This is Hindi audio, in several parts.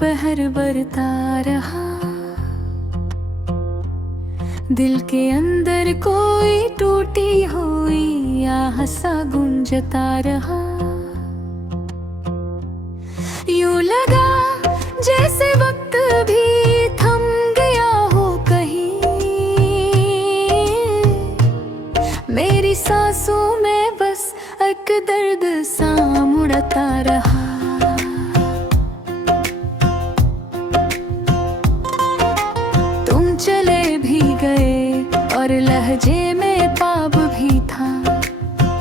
पहर बरता रहा। दिल के अंदर कोई टूटी हुई आह सा गूंजता रहा। यूं लगा जैसे वक्त भी थम गया हो कहीं। मेरी सांसों में बस एक दर्द सा मुड़ता रहा। तुम चले भी गए और लहजे में पाप भी था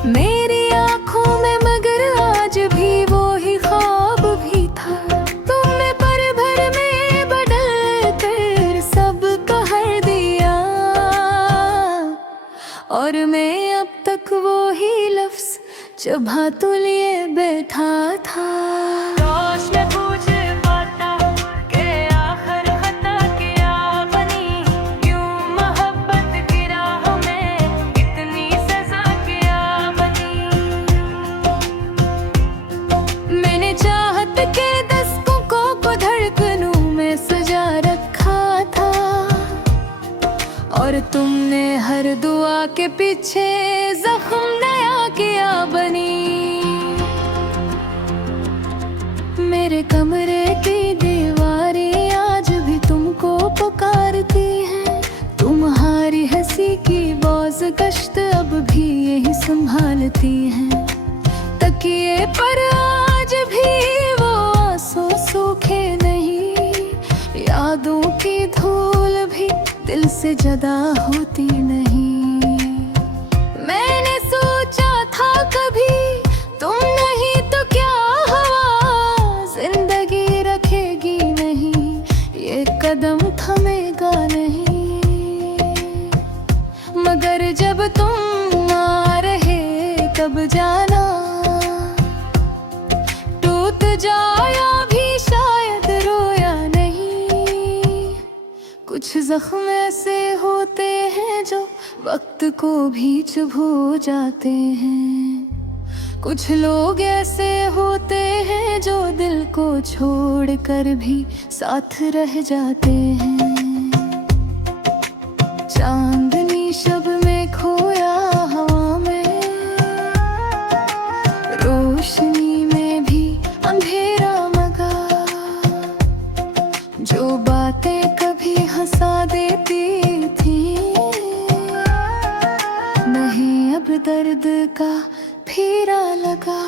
मेरी आंखों में, मगर आज भी वो ही ख्वाब भी था। तुमने पल भर में बदल कर सब कह दिया, और मैं अब तक वो ही लफ्ज चबा तो लिए बैठा था। और तुमने हर दुआ के पीछे जख्म नया किया बनी। मेरे कमरे की दीवारें आज भी तुमको पुकारती हैं। तुम्हारी हंसी की बौज गश्त अब भी यही संभालती हैं। तकिए पर आज भी वो आंसू सूखे नहीं, यादों की धूल भी दिल से जुदा होती नहीं। मैंने सोचा था कभी तुम नहीं तो क्या हवा जिंदगी रखेगी नहीं, ये कदम थमेगा नहीं। मगर जब तुम आ रहे तब जाना टूट जाया भी शायद रोया नहीं। कुछ जख्म ऐसे होते हैं जो वक्त को भी चुभो जाते हैं। कुछ लोग ऐसे होते हैं जो दिल को छोड़ कर भी साथ रह जाते हैं। चांदनी शब में खोया हवा में, रोशनी में भी अंधेरा मगा। जो बातें कभी हंसा देती थी, नहीं अब दर्द का फेरा लगा।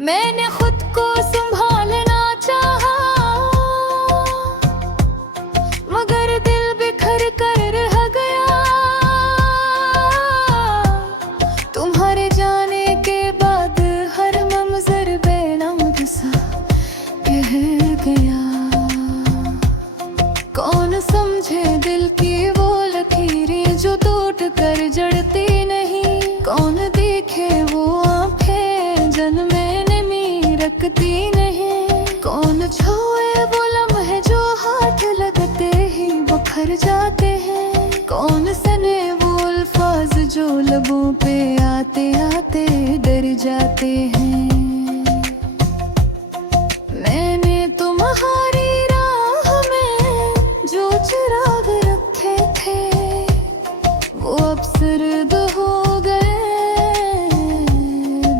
मैंने खुद को संभालना चाहा, मगर दिल बिखर कर रह गया। तुम्हारे जाने के बाद हर मंजर बेनमक सा कह गया। कौन समझे दिल की वो लकीरें जो टूट कर जड़ती नहीं। कौन देखे वो आंखें जन्मे नमी रखती नहीं। कौन छुए वो लम्हे जो हाथ लगते ही बखर जाते हैं। कौन सने वो अल्फाज जो लबों पे आते आते डर जाते हैं। मैंने तुम्हारी राह में जो चिराग रखे थे, वो अब सर्द हो गए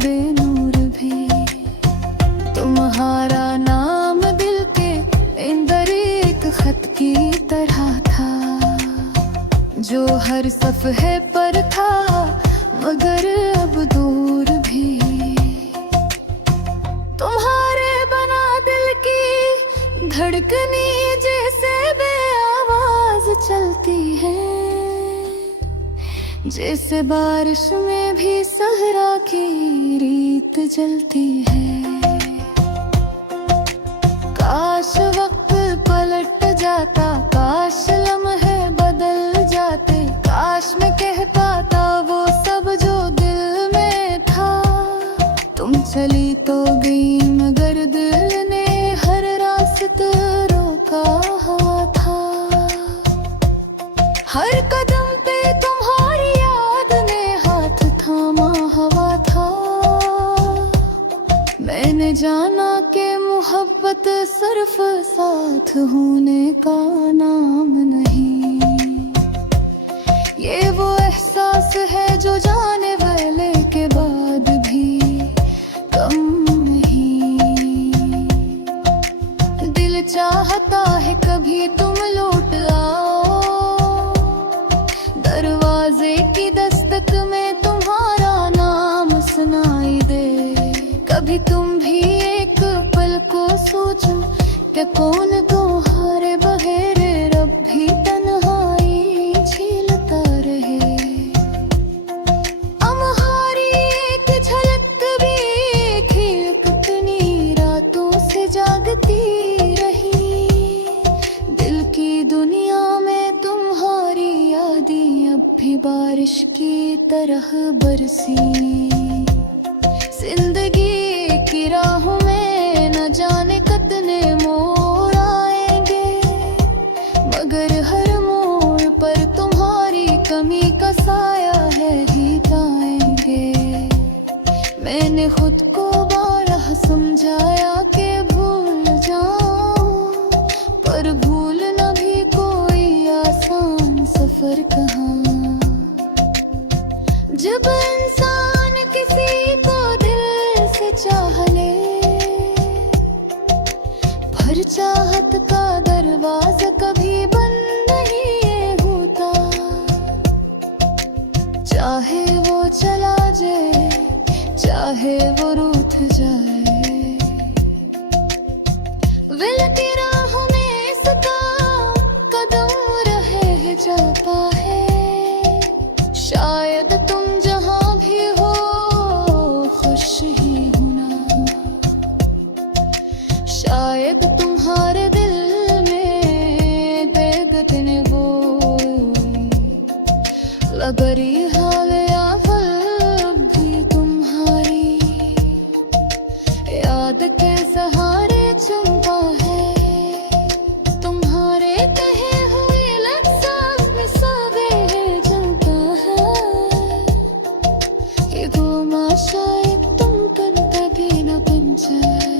बेनूर भी। तुम्हारा नाम दिल के अंदर एक खत की तरह था, जो हर सफ़हे पर था मगर अब दूर भी। तुम्हारे बना दिल की धड़कनी जैसे बेआवाज चलती है, जैसे बारिश में भी सहरा की रीत जलती है। काश वक्त पलट जाता, काश लम्हे बदल जाते, काश मैं कह पाता वो सब जो दिल में था। तुम चली तो गई मगर दिल ने हर रास्ता रोका हुआ था। हर कदम पे तुम्हारी याद ने हाथ थामा हुआ था। ये मोहब्बत सिर्फ साथ होने का नाम नहीं, ये वो एहसास है जो जाने वाले के बाद भी कम नहीं। दिल चाहता है कभी तुम लौट आओ, दरवाजे की दस्तक में तुम्हारा नाम सुनाई दे। कभी तुम भी एक पल को सोचो कि कौन तुम्हारे बगैर रब भी तन्हाई झेलता रहे। हमारी एक झलक भी एक ही कितनी रातों से जागती रही। दिल की दुनिया में तुम्हारी यादें अब भी बारिश की तरह बरसी। जिंदगी की राहों में न जाने कितने मोड़ आएंगे, मगर हर मोड़ पर तुम्हारी कमी का साया है ही गाएंगे। मैंने खुद को बारह समझाया कि भूल जाऊं, पर भूलना भी कोई आसान सफर कहाँ। जब इंसान किसी को दिल से चाह ले, पर चाहत का दरवाजा कभी बंद नहीं होता। चाहे वो चला जाए, चाहे वो रूठ जाए, दिल की राहों में इसका कदम रहे जाता है। शायद तुम जहां भी हो खुश ही होना, शायद तुम्हारे दिल में बेगतने वो, अगर ये हाल या फल भी तुम्हारी याद के सहारे चुनता है। तुम्हारे कहे हुए लफ्ज़ों में सवेरे जलता है। ये वो शायद तुम करता भी न बन जाए,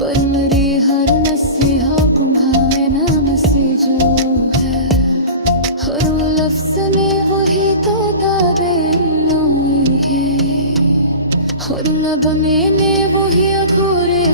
पर मेरी हर नसीहा तुम्हारे नाम से जो है। हर लफ्ज़ में वही तो दावें है, हर लब में वही अधूरे